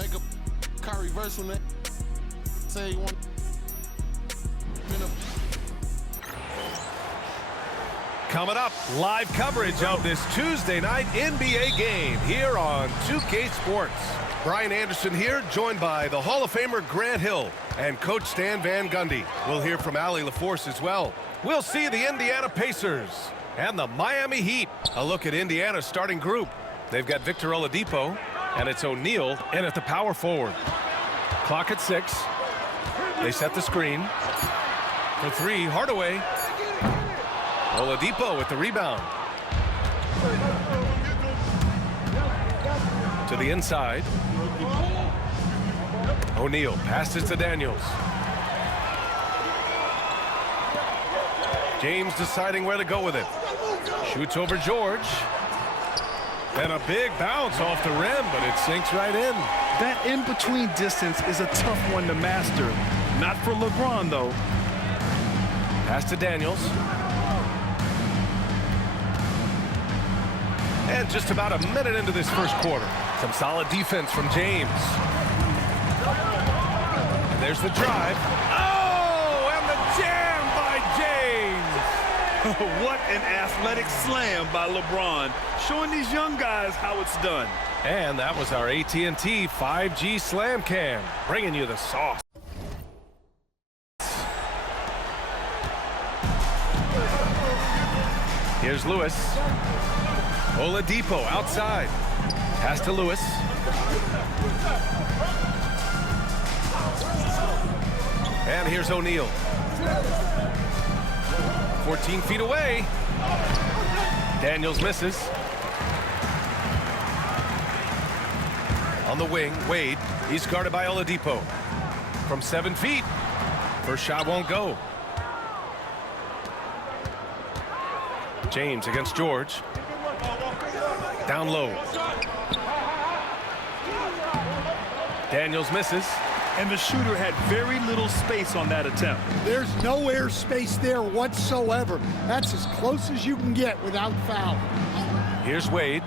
Make a car reverse when they say you want. Coming up, live coverage of this Tuesday night NBA game here on 2K Sports. Brian Anderson here, joined by the Hall of Famer Grant Hill and Coach Stan Van Gundy. We'll hear from Allie LaForce as well. We'll see the Indiana Pacers and the Miami Heat. A look at Indiana's starting group. They've got Victor Oladipo, and it's O'Neal in at the power forward. Clock at 6. They set the screen. For 3, Hardaway. Oladipo with the rebound. To the inside. O'Neal passes to Daniels. James deciding where to go with it. Shoots over George. And a big bounce off the rim, but it sinks right in. That in-between distance is a tough one to master. Not for LeBron, though. Pass to Daniels. And just about a minute into this first quarter. Some solid defense from James. And there's the drive. Oh, and the jam by James. What an athletic slam by LeBron, showing these young guys how it's done. And that was our AT&T 5G Slam Cam, bringing you the sauce. Here's Lewis. Oladipo outside. Pass to Lewis. And here's O'Neal. 14 feet away. Daniels misses. On the wing, Wade. He's guarded by Oladipo. From 7 feet. First shot won't go. James against George. Down low. Daniels misses. And the shooter had very little space on that attempt. There's no air space there whatsoever. That's as close as you can get without foul. Here's Wade.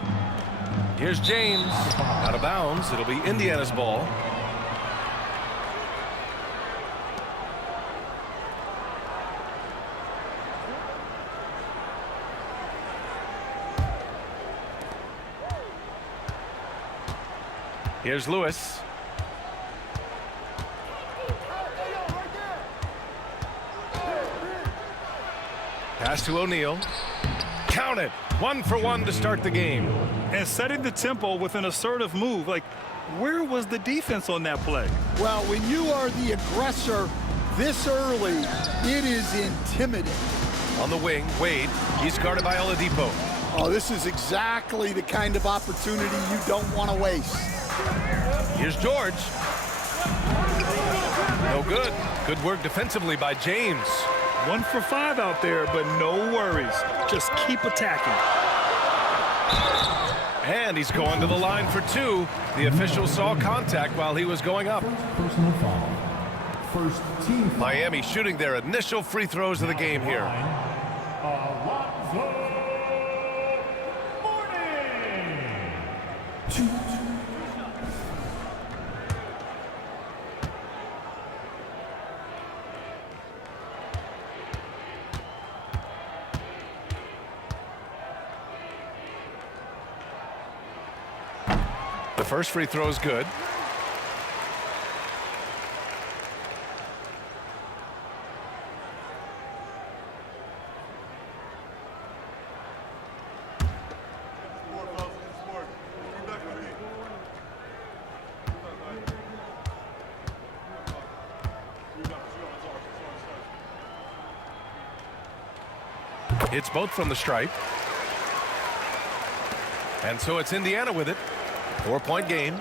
Here's James. Out of bounds. It'll be Indiana's ball. Here's Lewis. Pass to O'Neal. Count it. 1 for 1 to start the game. And setting the tempo with an assertive move. Like, where was the defense on that play? Well, when you are the aggressor this early, it is intimidating. On the wing, Wade. He's guarded by Oladipo. Oh, this is exactly the kind of opportunity you don't want to waste. Here's George. No good. Good work defensively by James. 1 for 5 out there, but no worries. Just keep attacking. And he's going to the line for 2. The official saw contact while he was going up. Personal foul. First team foul. Miami shooting their initial free throws of the game here. Alonzo Mourning. The first free throw is good. It's both from the stripe. And so it's Indiana with it. 4-point game.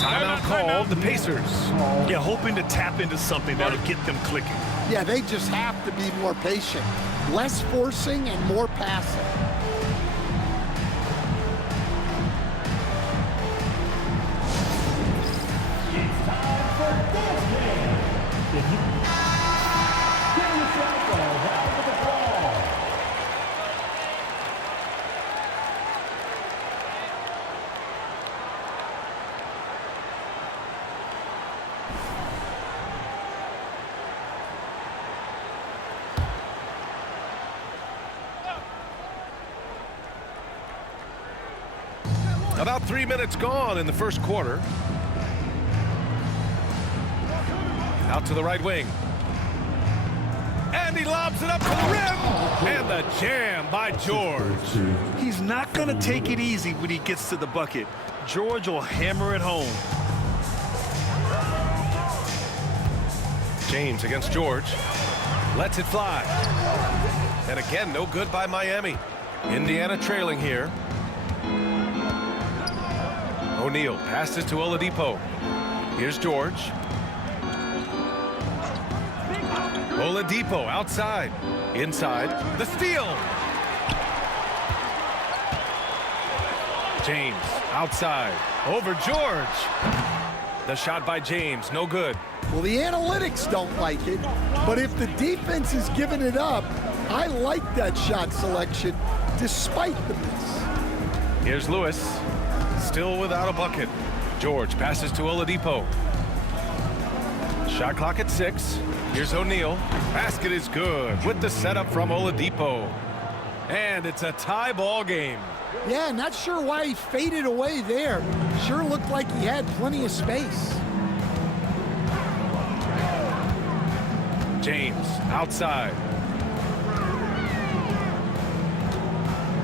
Timeout called, the Pacers. Yeah, hoping to tap into something that'll get them clicking. Yeah, they just have to be more patient. Less forcing and more passing. It's time for this game. Get yourself out of the ball. About 3 minutes gone in the first quarter. Out to the right wing. And he lobs it up to the rim. And the jam by George. He's not going to take it easy when he gets to the bucket. George will hammer it home. James against George. Lets it fly. And again, no good by Miami. Indiana trailing here. O'Neal passes to Oladipo. Here's George. Oladipo outside. Inside. The steal. James outside. Over George. The shot by James. No good. Well, the analytics don't like it, but if the defense is giving it up, I like that shot selection despite the miss. Here's Lewis. Still without a bucket. George passes to Oladipo. Shot clock at 6. Here's O'Neal. Basket is good with the setup from Oladipo. And it's a tie ball game. Yeah, not sure why he faded away there. Sure looked like he had plenty of space. James outside.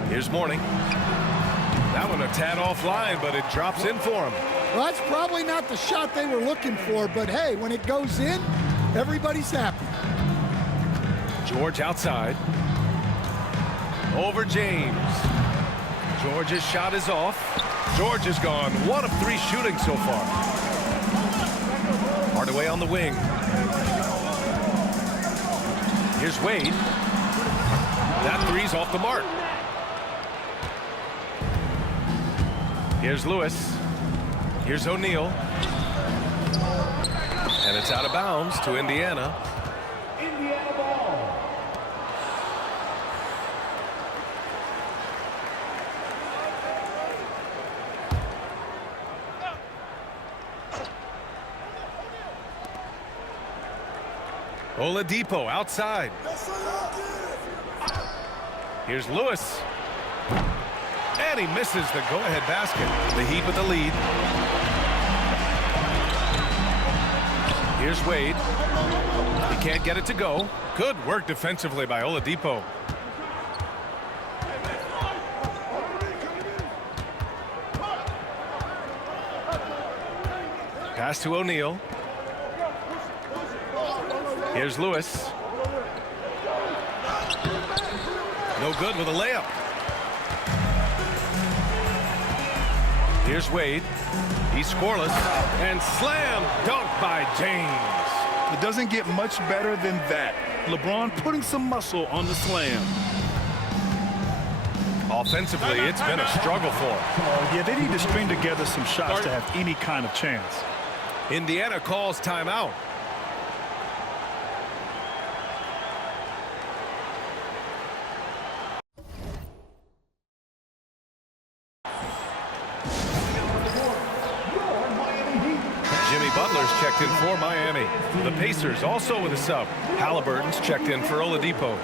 Here's Mourning. That one a tad offline, but it drops in for him. Well, that's probably not the shot they were looking for, but hey, when it goes in, everybody's happy. George outside. Over James. George's shot is off. George has gone 1 of 3 shooting so far. Hardaway on the wing. Here's Wade. That three's off the mark. Here's Lewis. Here's O'Neal. And it's out of bounds to Indiana. Indiana ball. Oladipo outside. Here's Lewis. And he misses the go-ahead basket. The Heat with the lead. Here's Wade. He can't get it to go. Good work defensively by Oladipo. Pass to O'Neal. Here's Lewis. No good with a layup. Here's Wade. He's scoreless. And slam dunk by James. It doesn't get much better than that. LeBron putting some muscle on the slam. Offensively, it's been a struggle for him. Yeah, they need to string together some shots to have any kind of chance. Indiana calls timeout. Jimmy Butler's checked in for Miami. The Pacers also with a sub. Halliburton's checked in for Oladipo.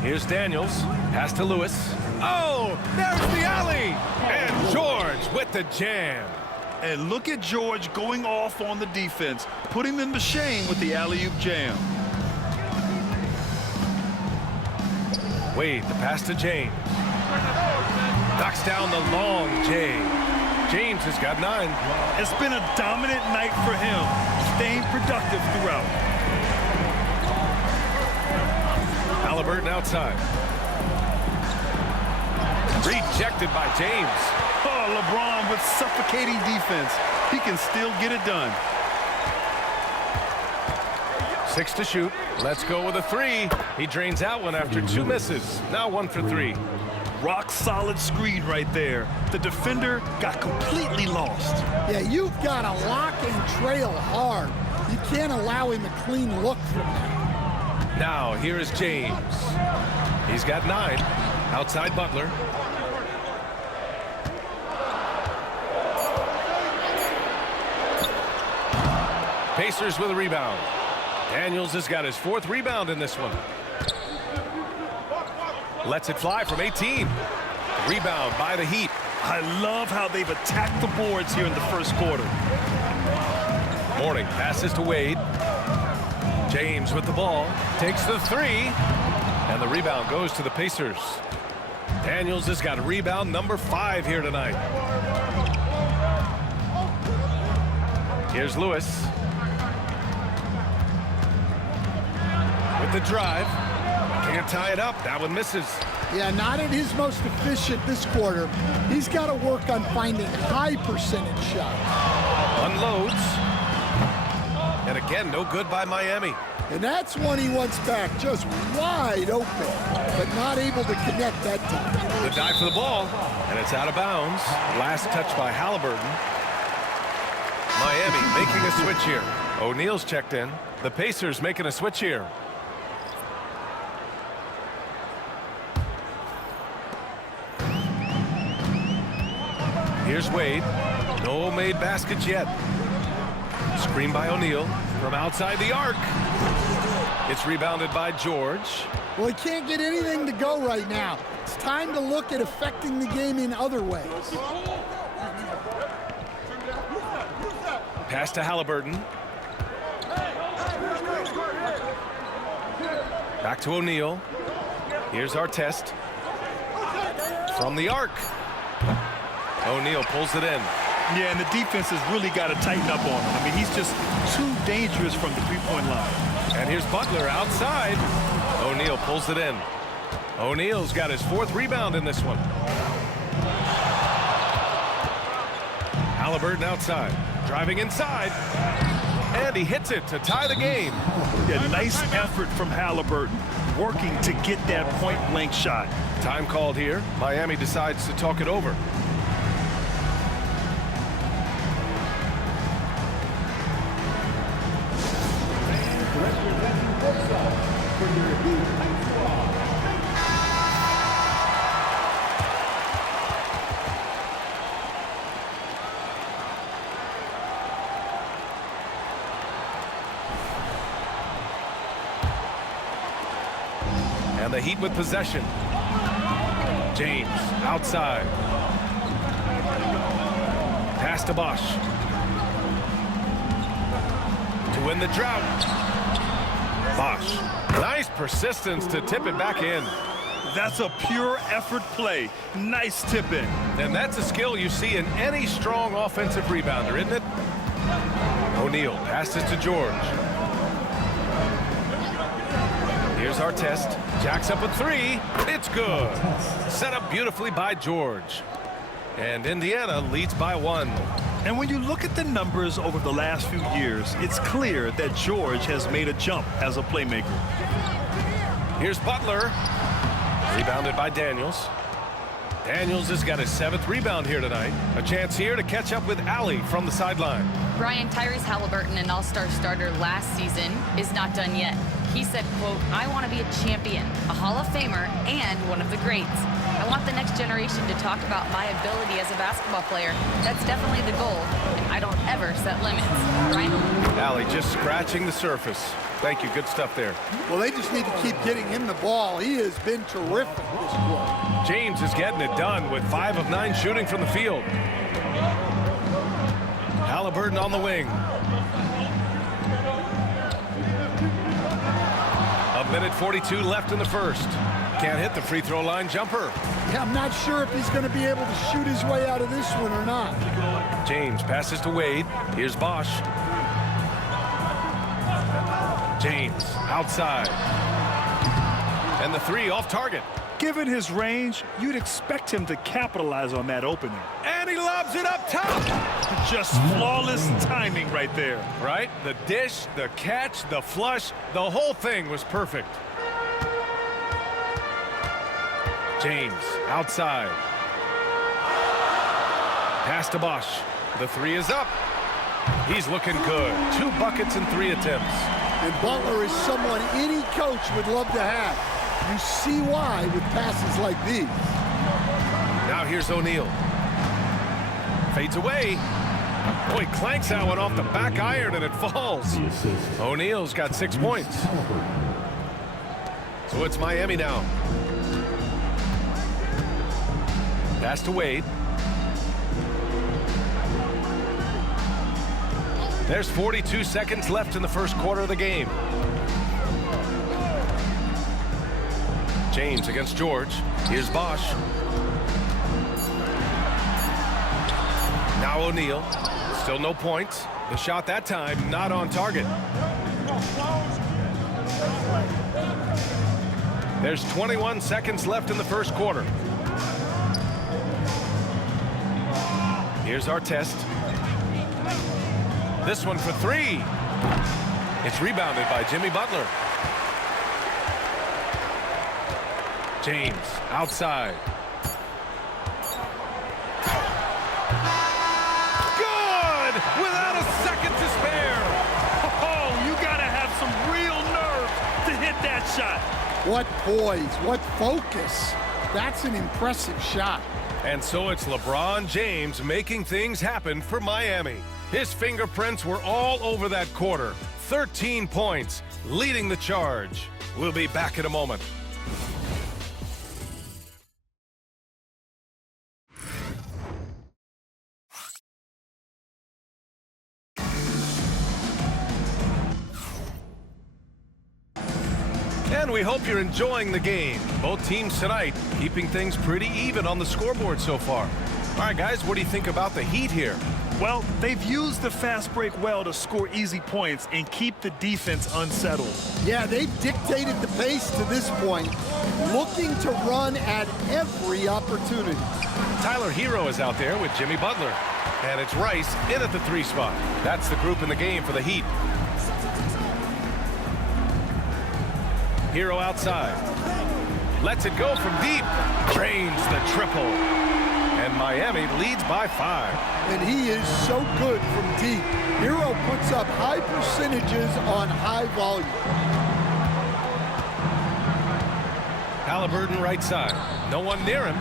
Here's Daniels. Pass to Lewis. Oh, there's the alley. And George with the jam. And look at George going off on the defense, putting them to shame with the alley-oop jam. Wade, the pass to James. Knocks down the long J. James has got 9. It's been a dominant night for him, staying productive throughout. Halliburton outside. Rejected by James. Oh, LeBron with suffocating defense. He can still get it done. 6 to shoot. Let's go with a 3. He drains out one after 2 misses. Now 1 for 3. Rock solid screen right there. The defender got completely lost. Yeah, you've got to lock and trail hard. You can't allow him a clean look from that. Now here is James. He's got 9. Outside Butler. Pacers with a rebound. Daniels has got his 4th rebound in this one. Lets it fly from 18. Rebound by the Heat. I love how they've attacked the boards here in the first quarter. Mourning passes to Wade. James with the ball. Takes the 3. And the rebound goes to the Pacers. Daniels has got rebound number 5 here tonight. Here's Lewis. With the drive. Can't tie it up. That one misses. Yeah, not at his most efficient this quarter. He's got to work on finding high percentage shots. Unloads. And again, no good by Miami. And that's one he wants back, just wide open, but not able to connect that time. The dive for the ball, and it's out of bounds. Last touch by Halliburton. Miami making a switch here. O'Neal's checked in. The Pacers making a switch here. Here's Wade. No made baskets yet. Screen by O'Neal from outside the arc. It's rebounded by George. Well, he can't get anything to go right now. It's time to look at affecting the game in other ways. Pass to Halliburton. Back to O'Neal. Here's Artest. From the arc. O'Neal pulls it in. Yeah, and the defense has really got to tighten up on him. I mean, he's just too dangerous from the three-point line. And here's Butler outside. O'Neal pulls it in. O'Neal's got his 4th rebound in this one. Halliburton outside. Driving inside. And he hits it to tie the game. Yeah, nice effort from Halliburton, working to get that point-blank shot. Time called here. Miami decides to talk it over. And the Heat with possession. James outside. Pass to Bosch. To win the drought. Bosch. Nice persistence to tip it back in. That's a pure effort play. Nice tip in. And that's a skill you see in any strong offensive rebounder, isn't it? O'Neal passes to George. Here's Artest. Jacks up a 3. It's good. Set up beautifully by George. And Indiana leads by 1. And when you look at the numbers over the last few years, it's clear that George has made a jump as a playmaker. Here's Butler. Rebounded by Daniels. Daniels has got his 7th rebound here tonight. A chance here to catch up with Allie from the sideline. Brian, Tyrese Halliburton, an all-star starter last season, is not done yet. He said, quote, "I want to be a champion, a Hall of Famer, and one of the greats. I want the next generation to talk about my ability as a basketball player. That's definitely the goal, and I don't ever set limits." Brian? Allie just scratching the surface. Thank you. Good stuff there. Well, they just need to keep getting him the ball. He has been terrific this quarter. James is getting it done with 5 of 9 shooting from the field. Halliburton on the wing. A minute 42 left in the first. Can't hit the free throw line jumper. Yeah, I'm not sure if he's going to be able to shoot his way out of this one or not. James passes to Wade. Here's Bosch. James outside. And the 3 off target. Given his range, you'd expect him to capitalize on that opening. And he lobs it up top. Just flawless timing right there. Right? The dish, the catch, the flush, the whole thing was perfect. James outside. Pass to Bosch. The 3 is up. He's looking good. 2 buckets and 3 attempts. And Butler is someone any coach would love to have. You see why with passes like these. Now here's O'Neal. Fades away. Oh, he clanks that one off the back iron and it falls. O'Neal's got 6 points. So it's Miami now. Pass to Wade. There's 42 seconds left in the first quarter of the game. James against George. Here's Bosch. Now O'Neal. Still no points. The shot that time not on target. There's 21 seconds left in the first quarter. Here's Artest. This one for 3. It's rebounded by Jimmy Butler. James outside. Good! Without a second to spare. Oh, you got to have some real nerve to hit that shot. What poise, what focus. That's an impressive shot. And so it's LeBron James making things happen for Miami. His fingerprints were all over that quarter. 13 points, leading the charge. We'll be back in a moment. And we hope you're enjoying the game. Both teams tonight keeping things pretty even on the scoreboard so far. All right, guys, what do you think about the Heat here? Well, they've used the fast break well to score easy points and keep the defense unsettled. Yeah, they've dictated the pace to this point, looking to run at every opportunity. Tyler Hero is out there with Jimmy Butler. And it's Rice in at the 3 spot. That's the group in the game for the Heat. Hero outside. Lets it go from deep. Drains the triple. And Miami leads by 5. And he is so good from deep. Hero puts up high percentages on high volume. Halliburton right side. No one near him.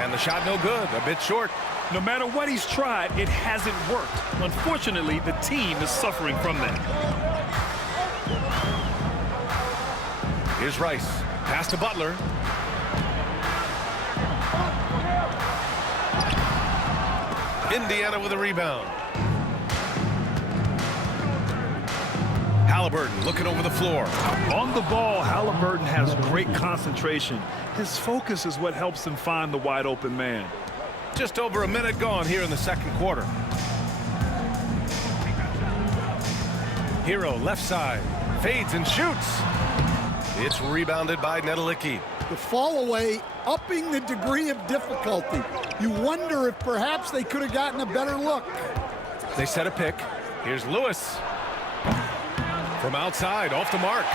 And the shot no good. A bit short. No matter what he's tried, it hasn't worked. Unfortunately, the team is suffering from that. Here's Rice. Pass to Butler. Indiana with a rebound. Halliburton looking over the floor. On the ball, Halliburton has great concentration. His focus is what helps him find the wide open man. Just over a minute gone here in the second quarter. Hero left side. Fades and shoots. It's rebounded by Nedelicki. The fall away upping the degree of difficulty. You wonder if perhaps they could have gotten a better look. They set a pick. Here's Lewis. From outside, off the mark.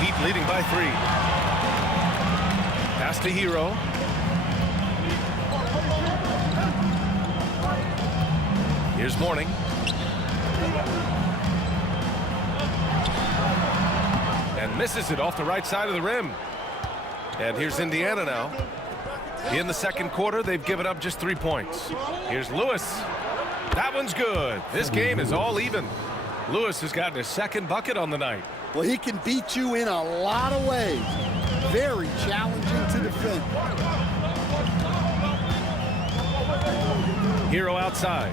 Heat leading by 3. Pass to Hero. Here's Mourning. And misses it off the right side of the rim. And here's Indiana now. In the second quarter, they've given up just 3 points. Here's Lewis. That one's good. This game is all even. Lewis has gotten his second bucket on the night. Well, he can beat you in a lot of ways. Very challenging to defend. Hero outside.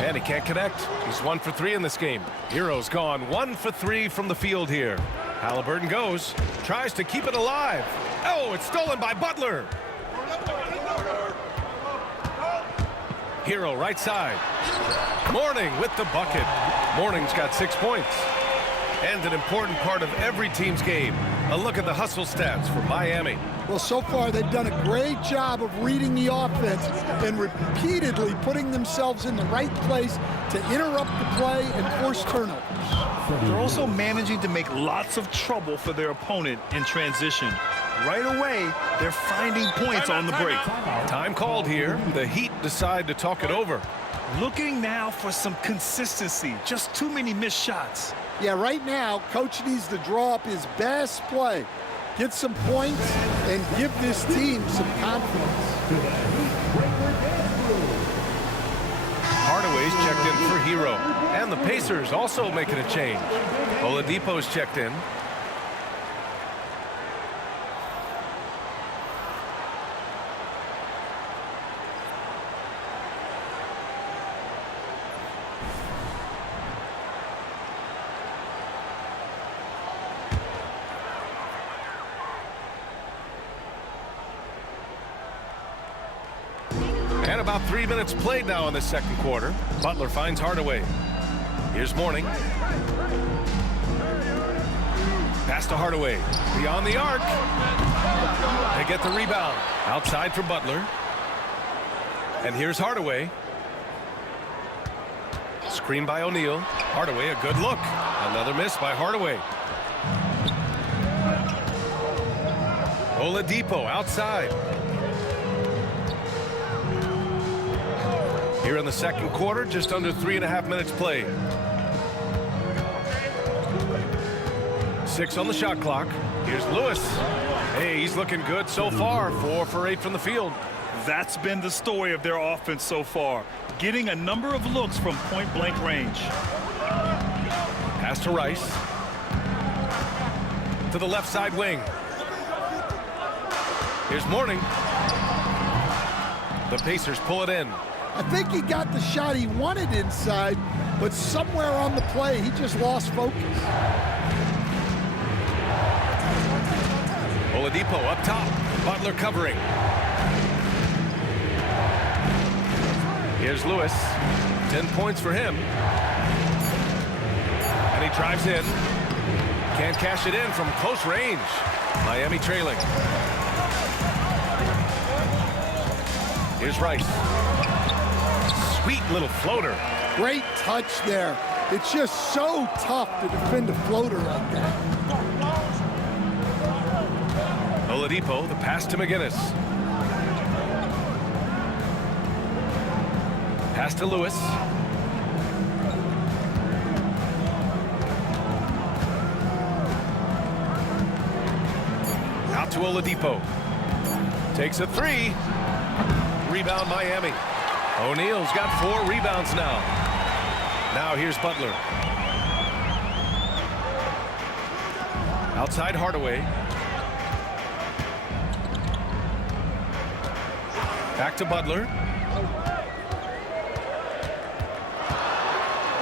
And he can't connect. He's 1 for 3 in this game. Hero's gone 1 for 3 from the field here. Halliburton goes, tries to keep it alive. Oh, it's stolen by Butler. Hero right side. Mourning with the bucket. Mourning's got 6 points. And an important part of every team's game. A look at the hustle stats for Miami. Well, so far they've done a great job of reading the offense and repeatedly putting themselves in the right place to interrupt the play and force turnovers. They're also managing to make lots of trouble for their opponent in transition. Right away, they're finding points on the break. Time called here. The Heat decide to talk it over. Looking now for some consistency. Just too many missed shots. Yeah, right now, Coach needs to draw up his best play, get some points, and give this team some confidence. He's checked in for Hero. And the Pacers also making a change. Oladipo's checked in. And about 3 minutes played now in the second quarter. Butler finds Hardaway. Here's Mourning. Pass to Hardaway. Beyond the arc. They get the rebound. Outside for Butler. And here's Hardaway. Screen by O'Neal. Hardaway, a good look. Another miss by Hardaway. Oladipo outside. Here in the second quarter, just under 3.5 minutes played. 6 on the shot clock. Here's Lewis. Hey, he's looking good so far. 4 for 8 from the field. That's been the story of their offense so far. Getting a number of looks from point-blank range. Pass to Rice. To the left side wing. Here's Mourning. The Pacers pull it in. I think he got the shot he wanted inside, but somewhere on the play, he just lost focus. Oladipo up top. Butler covering. Here's Lewis. 10 points for him. And he drives in. Can't cash it in from close range. Miami trailing. Here's Rice. Sweet little floater. Great touch there. It's just so tough to defend a floater like that. Oladipo, the pass to McGinnis. Pass to Lewis. Out to Oladipo. Takes a 3. Rebound Miami. O'Neal's got 4 rebounds now. Now here's Butler. Outside Hardaway. Back to Butler.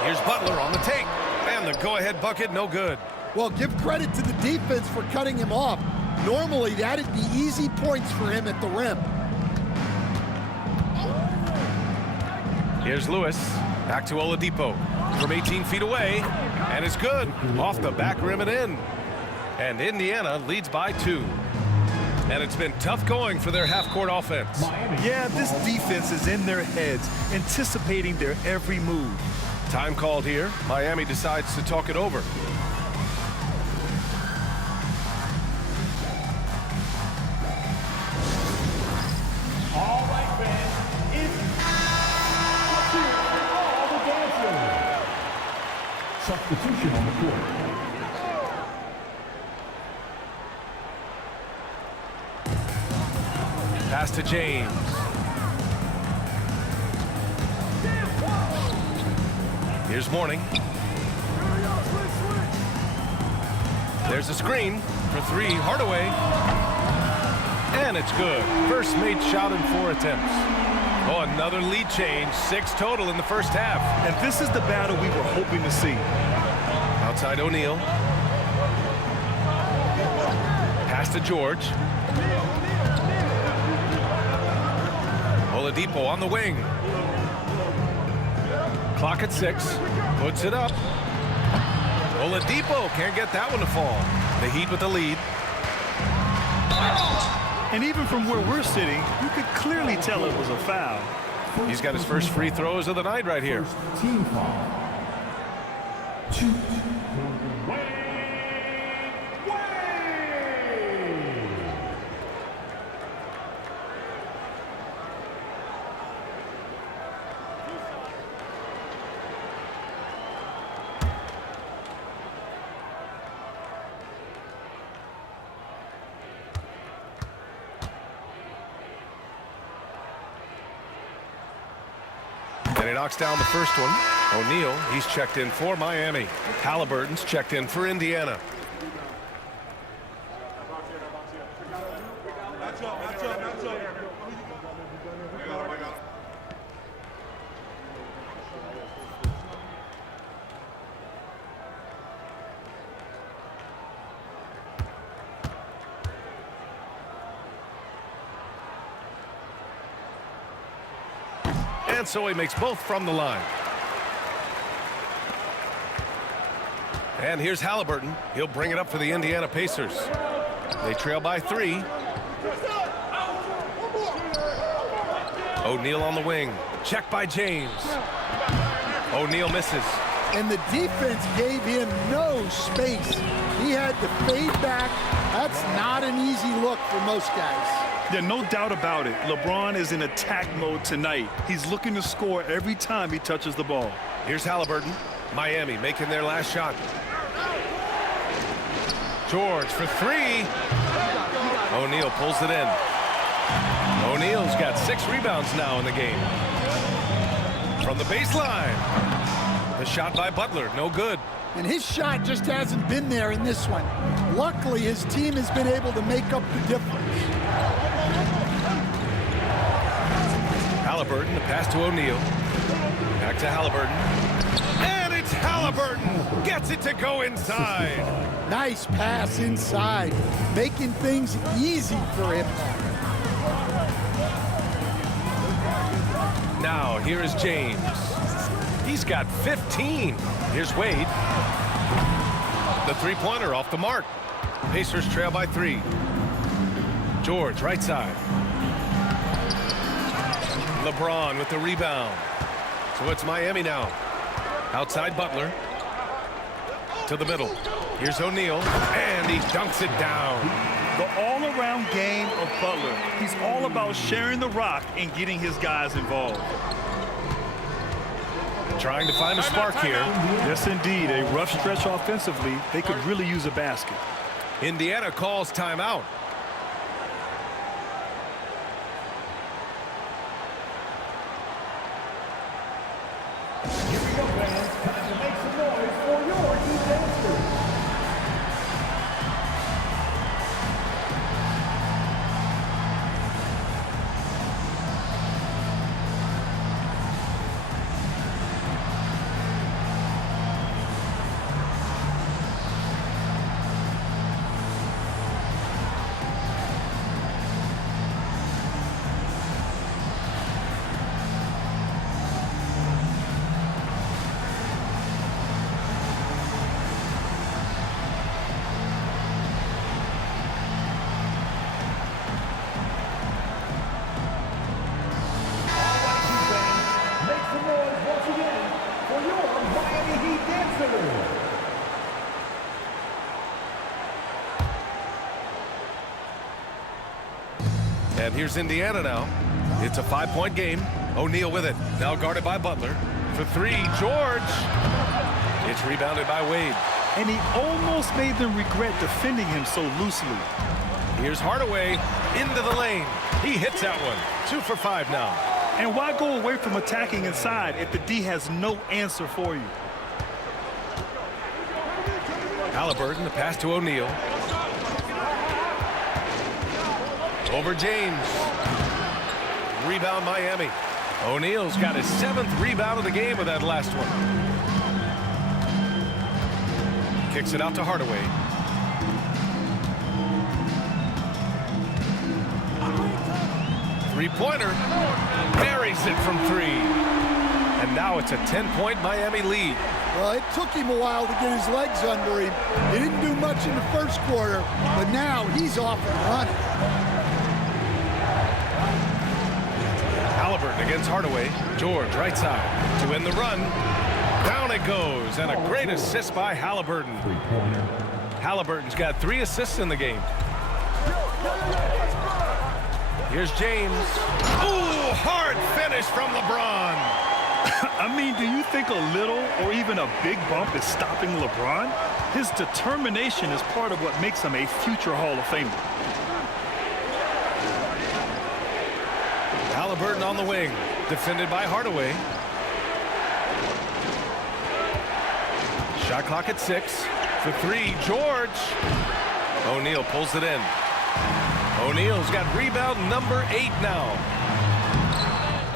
Here's Butler on the take. And the go-ahead bucket, no good. Well, give credit to the defense for cutting him off. Normally, that'd be easy points for him at the rim. Here's Lewis. Back to Oladipo. From 18 feet away. And it's good. Off the back rim and in. And Indiana leads by 2. And it's been tough going for their half-court offense. Yeah, this defense is in their heads, anticipating their every move. Time called here. Miami decides to talk it over. All right, fans, it's all the dancing. Substitution on the court. Pass to James. Here's Mourning. There's a screen for 3. Hardaway. And it's good. First made shot in 4 attempts. Oh, another lead change. 6 total in the first half. And this is the battle we were hoping to see. Outside O'Neal. Pass to George. Oladipo on the wing. Clock at 6. Puts it up. Oladipo can't get that one to fall. The Heat with the lead. And even from where we're sitting, you could clearly tell it was a foul. He's got his first free throws of the night right here. Team foul. Shoot. And it knocks down the first one. O'Neal, he's checked in for Miami. Halliburton's checked in for Indiana. And so he makes both from the line. And here's Halliburton. He'll bring it up for the Indiana Pacers. They trail by 3. O'Neal on the wing. Check by James. O'Neal misses. And the defense gave him no space. He had to fade back. That's not an easy look for most guys. Yeah, no doubt about it. LeBron is in attack mode tonight. He's looking to score every time he touches the ball. Here's Halliburton. Miami making their last shot. George for 3. O'Neal pulls it in. O'Neal's got 6 rebounds now in the game. From the baseline. The shot by Butler, no good. And his shot just hasn't been there in this one. Luckily, his team has been able to make up the difference. Halliburton, the pass to O'Neal. Back to Halliburton. And it's Halliburton. Gets it to go inside. Nice pass inside, making things easy for him. Now, here is James. He's got 15. Here's Wade. The three-pointer off the mark. Pacers trail by 3. George, right side. LeBron with the rebound. So it's Miami now. Outside Butler. To the middle. Here's O'Neal. And he dunks it down. The all-around game of Butler. He's all about sharing the rock and getting his guys involved. Trying to find a spark here. Yes, indeed. A rough stretch offensively. They could really use a basket. Indiana calls timeout. Here we go, fans. Time to make some noise for your defense. And here's Indiana now. It's a 5-point game. O'Neal with it. Now guarded by Butler. For 3, George. It's rebounded by Wade. And he almost made them regret defending him so loosely. Here's Hardaway into the lane. He hits that one. 2 for 5 now. And why go away from attacking inside if the D has no answer for you? Halliburton, the pass to O'Neal. Over James. Rebound Miami. O'Neal's got his 7th rebound of the game with that last one. Kicks it out to Hardaway. Three-pointer. Buries it from 3. And now it's a 10-point Miami lead. Well, it took him a while to get his legs under him. He didn't do much in the first quarter, but now he's off and running. Halliburton against Hardaway. George, right side, to end the run. Down it goes, and a great assist by Halliburton. Halliburton's got 3 assists in the game. Here's James. Ooh, hard finish from LeBron. I mean, do you think a little or even a big bump is stopping LeBron? His determination is part of what makes him a future Hall of Famer. Halliburton on the wing, defended by Hardaway. Shot clock at 6. For 3, George. O'Neal pulls it in. O'Neal's got rebound number 8 now.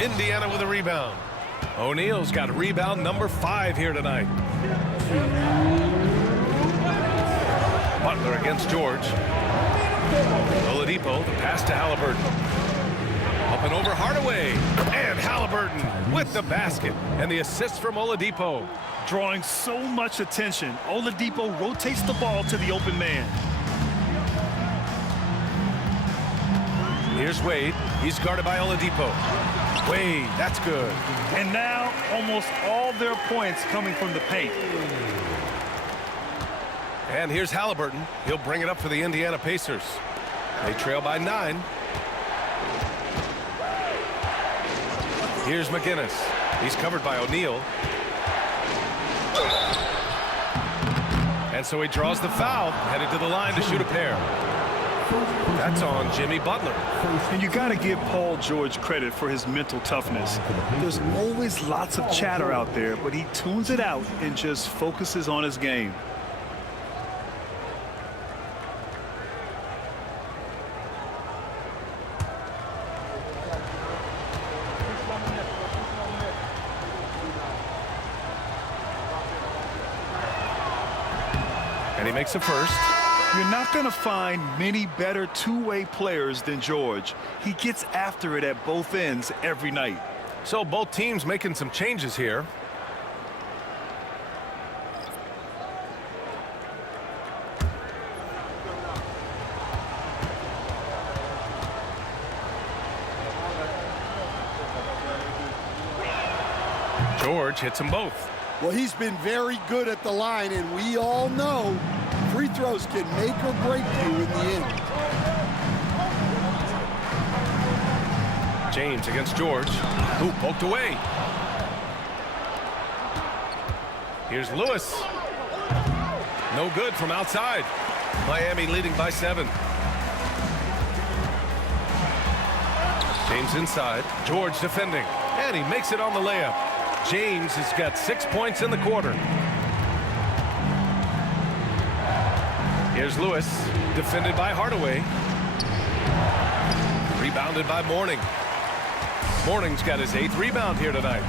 Indiana with a rebound. O'Neal's got rebound number 5 here tonight. Butler against George. Oladipo, the pass to Halliburton. Up and over Hardaway. And Halliburton with the basket. And the assist from Oladipo. Drawing so much attention, Oladipo rotates the ball to the open man. Here's Wade. He's guarded by Oladipo. Wade, that's good. And now almost all their points coming from the paint. And here's Halliburton. He'll bring it up for the Indiana Pacers. They trail by 9. Here's McGinnis. He's covered by O'Neal. And so he draws the foul, headed to the line to shoot a pair. That's on Jimmy Butler. And you got to give Paul George credit for his mental toughness. There's always lots of chatter out there, but he tunes it out and just focuses on his game. And he makes a first. You're not going to find many better two-way players than George. He gets after it at both ends every night. So both teams making some changes here. George hits them both. Well, he's been very good at the line, and we all know free throws can make or break you in the end. James against George. Ooh, poked away. Here's Lewis. No good from outside. Miami leading by 7. James inside. George defending. And he makes it on the layup. James has got 6 points in the quarter. Here's Lewis, defended by Hardaway. Rebounded by Mourning. Mourning's got his 8th rebound here tonight.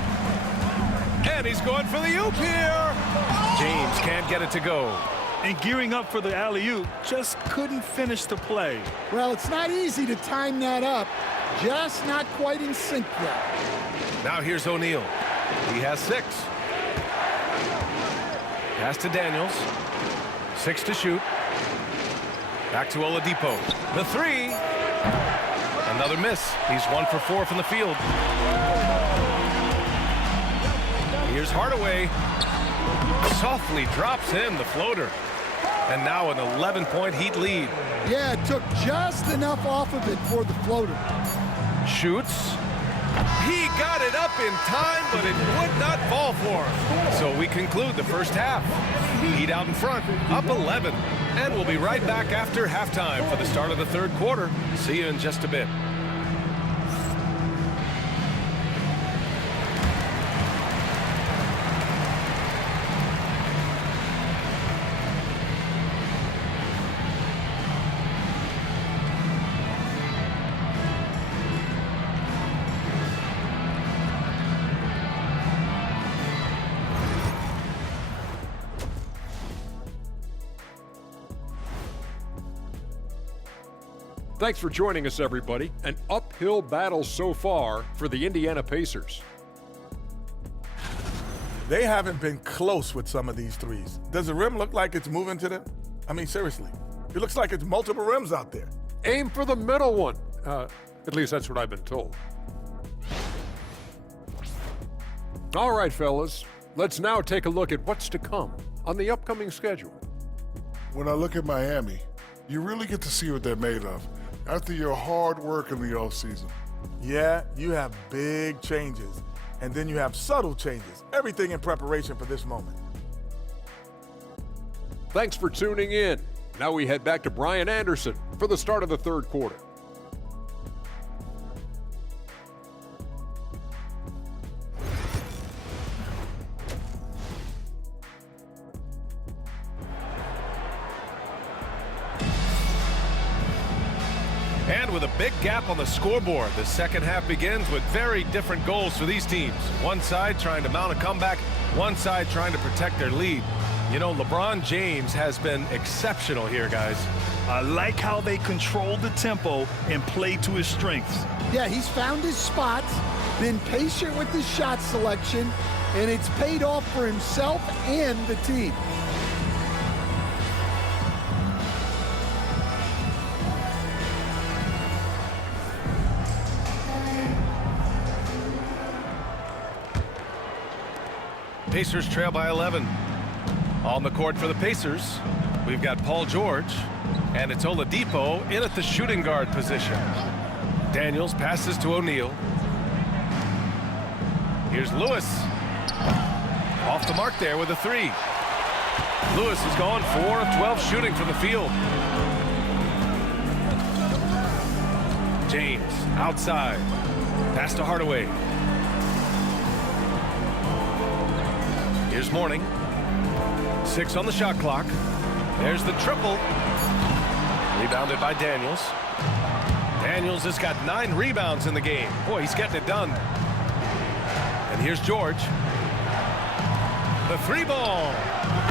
And he's going for the oop here. James can't get it to go. And gearing up for the alley-oop, just couldn't finish the play. Well, it's not easy to time that up. Just not quite in sync yet. Now here's O'Neal. He has 6. Pass to Daniels. 6 to shoot. Back to Oladipo. The 3. Another miss. He's 1 for 4 from the field. Here's Hardaway. Softly drops in the floater. And now an 11-point Heat lead. Yeah, it took just enough off of it for the floater. Shoots. He got it up in time, but it would not fall for him. So we conclude the first half. Heat out in front, up 11. And we'll be right back after halftime for the start of the third quarter. See you in just a bit. Thanks for joining us, everybody. An uphill battle so far for the Indiana Pacers. They haven't been close with some of these threes. Does the rim look like it's moving to them? I mean, seriously. It looks like it's multiple rims out there. Aim for the middle one. At least that's what I've been told. All right, fellas. Let's now take a look at what's to come on the upcoming schedule. When I look at Miami, you really get to see what they're made of after your hard work in the offseason. Yeah, you have big changes, and then you have subtle changes. Everything in preparation for this moment. Thanks for tuning in. Now we head back to Brian Anderson for the start of the third quarter. And with a big gap on the scoreboard, the second half begins with very different goals for these teams. One side trying to mount a comeback, one side trying to protect their lead. You know, LeBron James has been exceptional here, guys. I like how they control the tempo and play to his strengths. Yeah, he's found his spots, been patient with his shot selection, and it's paid off for himself and the team. Pacers trail by 11. On the court for the Pacers, we've got Paul George, and it's Oladipo in at the shooting guard position. Daniels passes to O'Neal. Here's Lewis. Off the mark there with a three. Lewis has gone 4 of 12 shooting from the field. James outside. Pass to Hardaway. Here's Mourning. 6 on the shot clock. There's the triple. Rebounded by Daniels. Daniels has got 9 rebounds in the game. Boy, he's getting it done. And here's George. The 3-ball.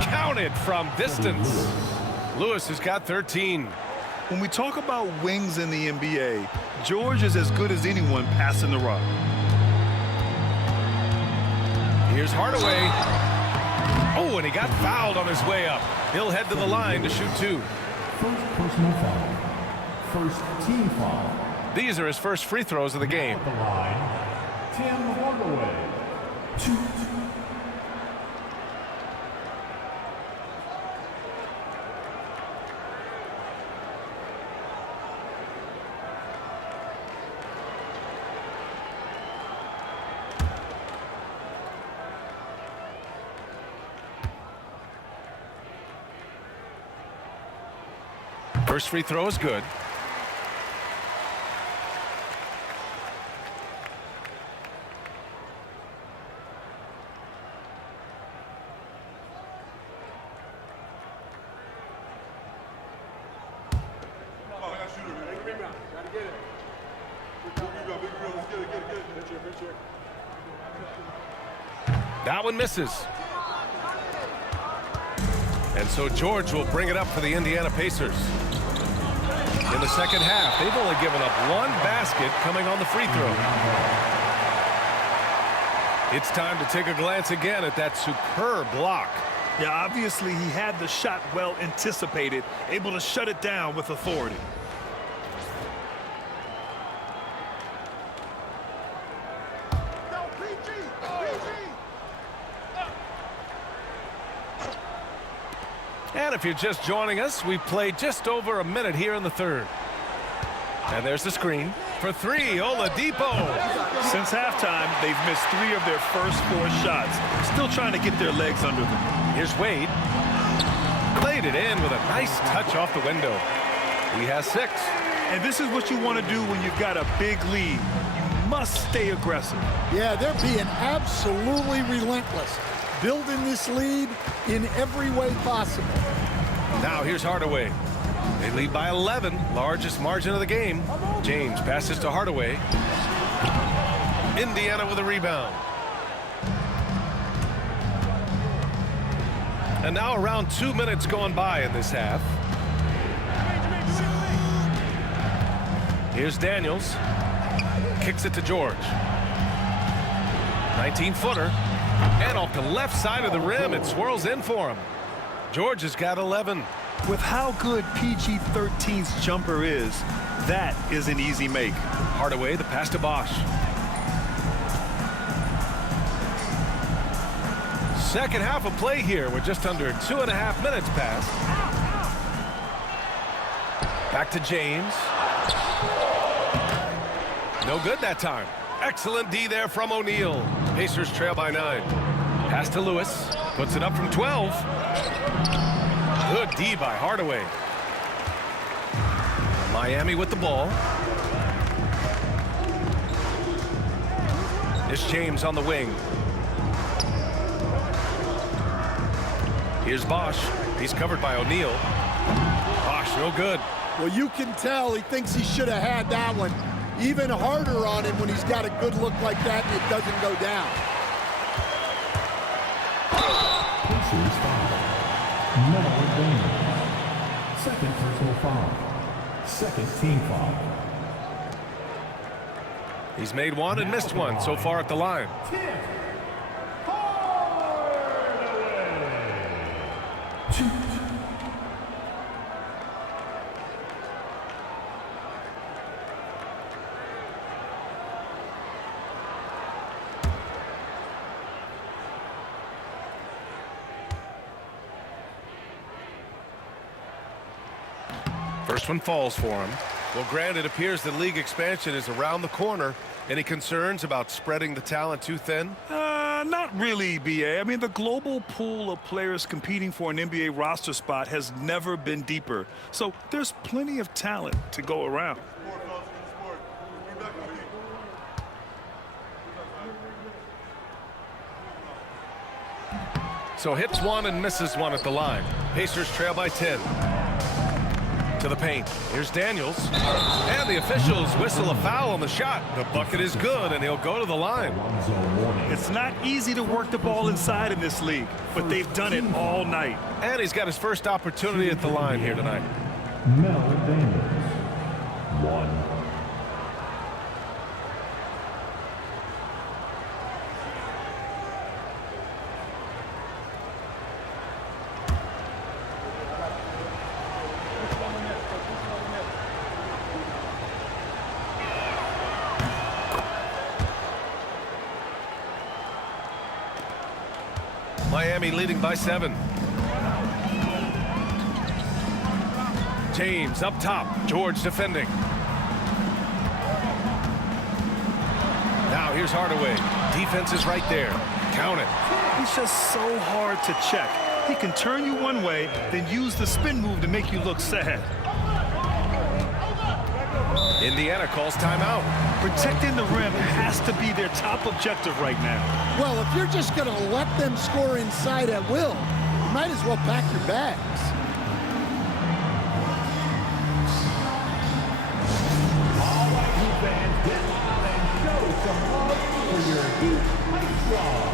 Counted from distance. Lewis has got 13. When we talk about wings in the NBA, George is as good as anyone passing the rock. Here's Hardaway. Oh, and he got fouled on his way up. He'll head to the line to shoot 2. First personal foul. First team foul. These are his first free throws of the game. At the line, Tim Hardaway. 2. First free throw is good. That one misses. And so George will bring it up for the Indiana Pacers. In the second half, they've only given up 1 basket coming on the free throw. It's time to take a glance again at that superb block. Yeah, obviously he had the shot well anticipated, able to shut it down with authority. And if you're just joining us, we've played just over a minute here in the third. And there's the screen for 3, Oladipo. Since halftime, they've missed 3 of their first 4 shots. Still trying to get their legs under them. Here's Wade. Played it in with a nice touch off the window. He has 6. And this is what you want to do when you've got a big lead. You must stay aggressive. Yeah, they're being absolutely relentless, building this lead in every way possible. Now here's Hardaway. They lead by 11, largest margin of the game. James passes to Hardaway. Indiana with a rebound. And now around 2 minutes gone by in this half. Here's Daniels. Kicks it to George. 19-footer. And off the left side of the rim, it swirls in for him. George has got 11. With how good PG-13's jumper is, that is an easy make. Hardaway, the pass to Bosch. Second half of play here with just under 2.5 minutes passed. Back to James. No good that time. Excellent D there from O'Neal. Pacers trail by 9. Pass to Lewis. Puts it up from 12. Good D by Hardaway. Miami with the ball. It's James on the wing. Here's Bosch. He's covered by O'Neal. Bosh, no good. Well, you can tell he thinks he should have had that one. Even harder on him when he's got a good look like that and it doesn't go down. Pacers foul. Melo Daniels. Second personal foul. Second team foul. He's made one and missed one so far at the line. First one falls for him. Well, Grant, it appears that league expansion is around the corner. Any concerns about spreading the talent too thin? Not really, B.A. I mean, the global pool of players competing for an NBA roster spot has never been deeper. So there's plenty of talent to go around. So hits one and misses one at the line. Pacers trail by 10. To the paint. Here's Daniels. And the officials whistle a foul on the shot. The bucket is good, and he'll go to the line. It's not easy to work the ball inside in this league, but they've done it all night. And he's got his first opportunity at the line here tonight. Melo Daniels. 1. Miami leading by 7. James up top. George defending. Now here's Hardaway. Defense is right there. Count it. He's just so hard to check. He can turn you one way, then use the spin move to make you look sad. Indiana calls timeout. Protecting the rim has to be their top objective right now. Well, if you're just going to let them score inside at will, you might as well pack your bags. All right, you fans, get out and show some love for your Heat Baseball.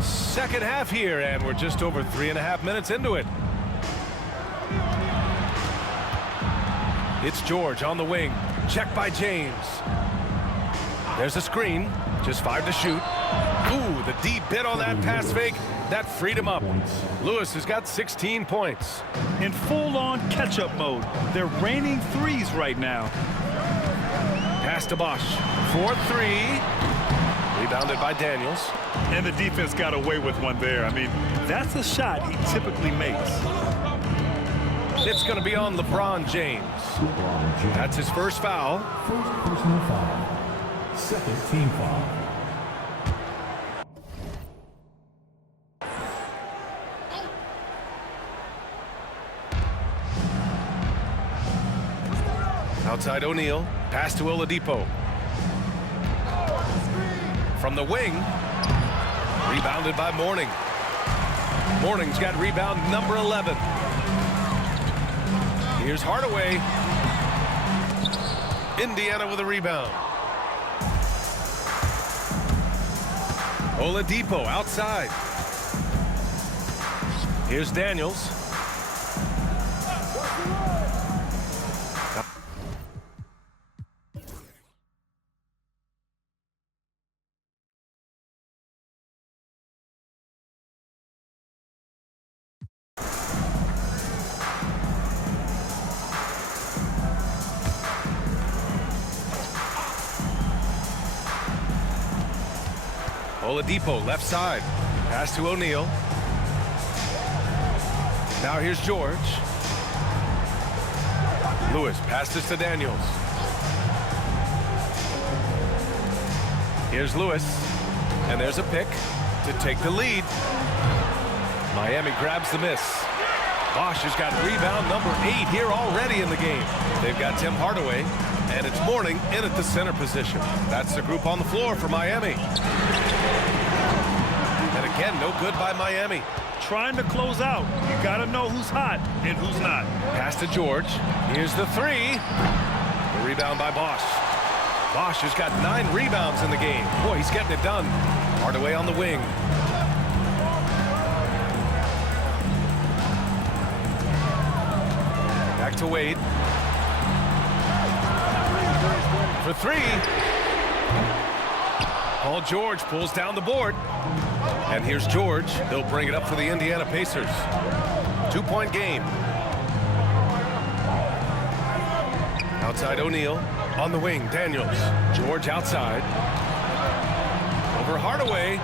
Second half here, and we're just over 3.5 minutes into it. It's George on the wing. Checked by James. There's a screen. Just 5 to shoot. Ooh, the deep hit on that pass fake. That freed him up. Lewis has got 16 points. In full-on catch-up mode. They're raining threes right now. Pass to Bosh. 4-3. Rebounded by Daniels. And the defense got away with one there. I mean, that's a shot he typically makes. It's going to be on LeBron James. That's his first foul. First personal foul. Second team foul. Outside O'Neal. Pass to Oladipo. From the wing. Rebounded by Mourning. Mourning's got rebound number 11. Here's Hardaway. Indiana with a rebound. Oladipo outside. Here's Daniels. Oladipo left side. Pass to O'Neal. Now here's George. Lewis passes to Daniels. Here's Lewis. And there's a pick to take the lead. Miami grabs the miss. Bosch has got rebound number 8 here already in the game. They've got Tim Hardaway. And it's Mourning in at the center position. That's the group on the floor for Miami. And again, no good by Miami. Trying to close out. You got to know who's hot and who's not. Pass to George. Here's the 3. The rebound by Bosch. Bosch has got 9 rebounds in the game. Boy, he's getting it done. Hardaway on the wing. Back to Wade. For 3. Paul George pulls down the board. And here's George. They'll bring it up for the Indiana Pacers. 2-point game. Outside O'Neal. On the wing, Daniels. George outside. Over Hardaway.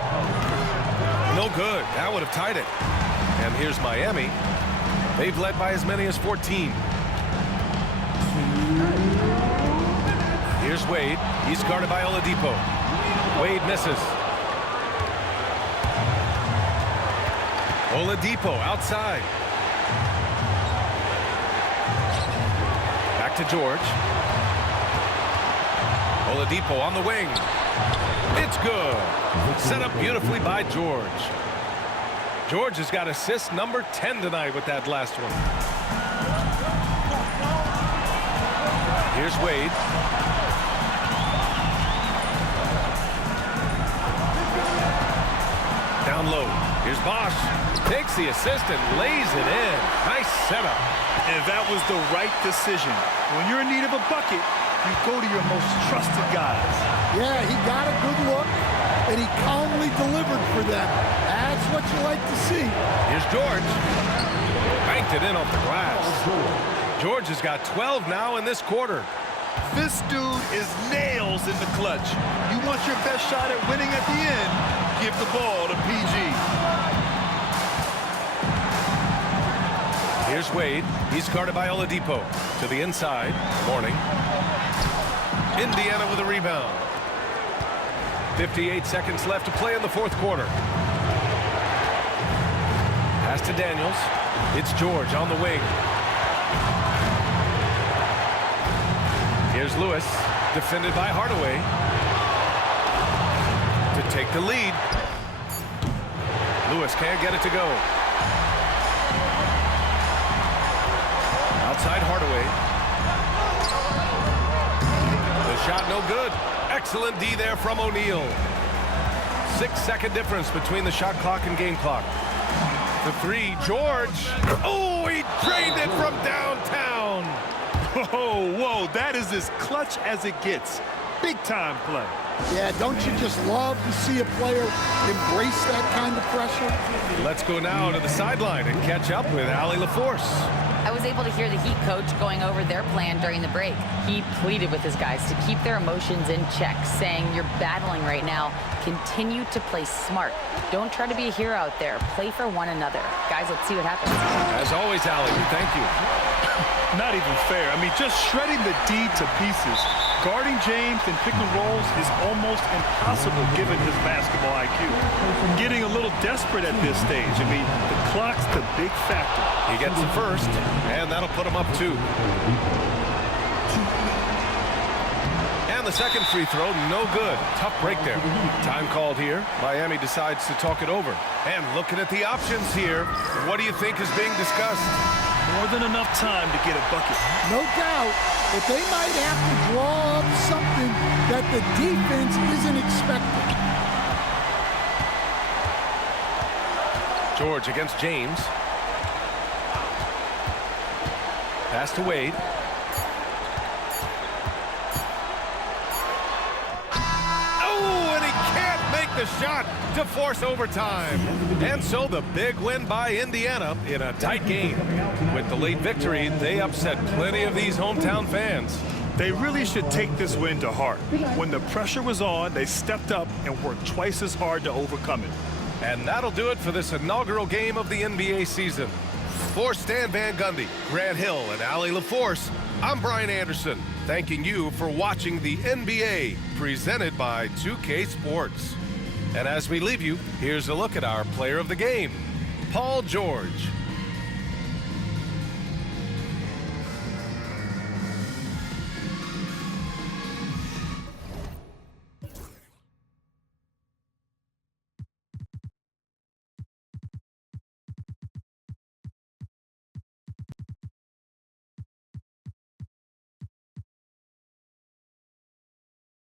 No good. That would have tied it. And here's Miami. They've led by as many as 14. Here's Wade. He's guarded by Oladipo. Wade misses. Oladipo outside. Back to George. Oladipo on the wing. It's good. Set up beautifully by George. George has got assist number 10 tonight with that last one. Here's Wade. Down low. Here's Bosch. Takes the assist and lays it in. Nice setup. And that was the right decision. When you're in need of a bucket, you go to your most trusted guys. Yeah, he got a good look, and he calmly delivered for them. That's what you like to see. Here's George. Banked it in off the glass. George has got 12 now in this quarter. This dude is nails in the clutch. You want your best shot at winning at the end, give the ball to PG. Here's Wade. He's guarded by Oladipo. To the inside. Mourning. Indiana with a rebound. 58 seconds left to play in the fourth quarter. Pass to Daniels. It's George on the wing. Here's Lewis. Defended by Hardaway. To take the lead. Lewis can't get it to go. Outside Hardaway. The shot no good. Excellent D there from O'Neal. 6-second difference between the shot clock and game clock. The 3, George. Oh, he drained it from downtown. Whoa, that is as clutch as it gets. Big time play. Yeah, don't you just love to see a player embrace that kind of pressure? Let's go now to the sideline and catch up with Allie LaForce. I was able to hear the Heat coach going over their plan during the break. He pleaded with his guys to keep their emotions in check, saying, you're battling right now. Continue to play smart. Don't try to be a hero out there. Play for one another. Guys, let's see what happens. As always, Allie, thank you. Not even fair. I mean, just shredding the D to pieces. Guarding James in pick and rolls is almost impossible given his basketball IQ. Getting a little desperate at this stage. I mean, the clock's the big factor. He gets the first, and that'll put him up 2. And the second free throw, no good. Tough break there. Time called here. Miami decides to talk it over. And looking at the options here, what do you think is being discussed? More than enough time to get a bucket. No doubt, but they might have to draw up something that the defense isn't expecting. George against James. Pass to Wade. Oh, and he can't make the shot to force overtime. And so the big win by Indiana in a tight game. With the late victory, they upset plenty of these hometown fans. They really should take this win to heart. When the pressure was on, they stepped up and worked twice as hard to overcome it. And that'll do it for this inaugural game of the NBA season. For Stan Van Gundy, Grant Hill, and Allie LaForce, I'm Brian Anderson, thanking you for watching the NBA, presented by 2K Sports. And as we leave you, here's a look at our player of the game, Paul George.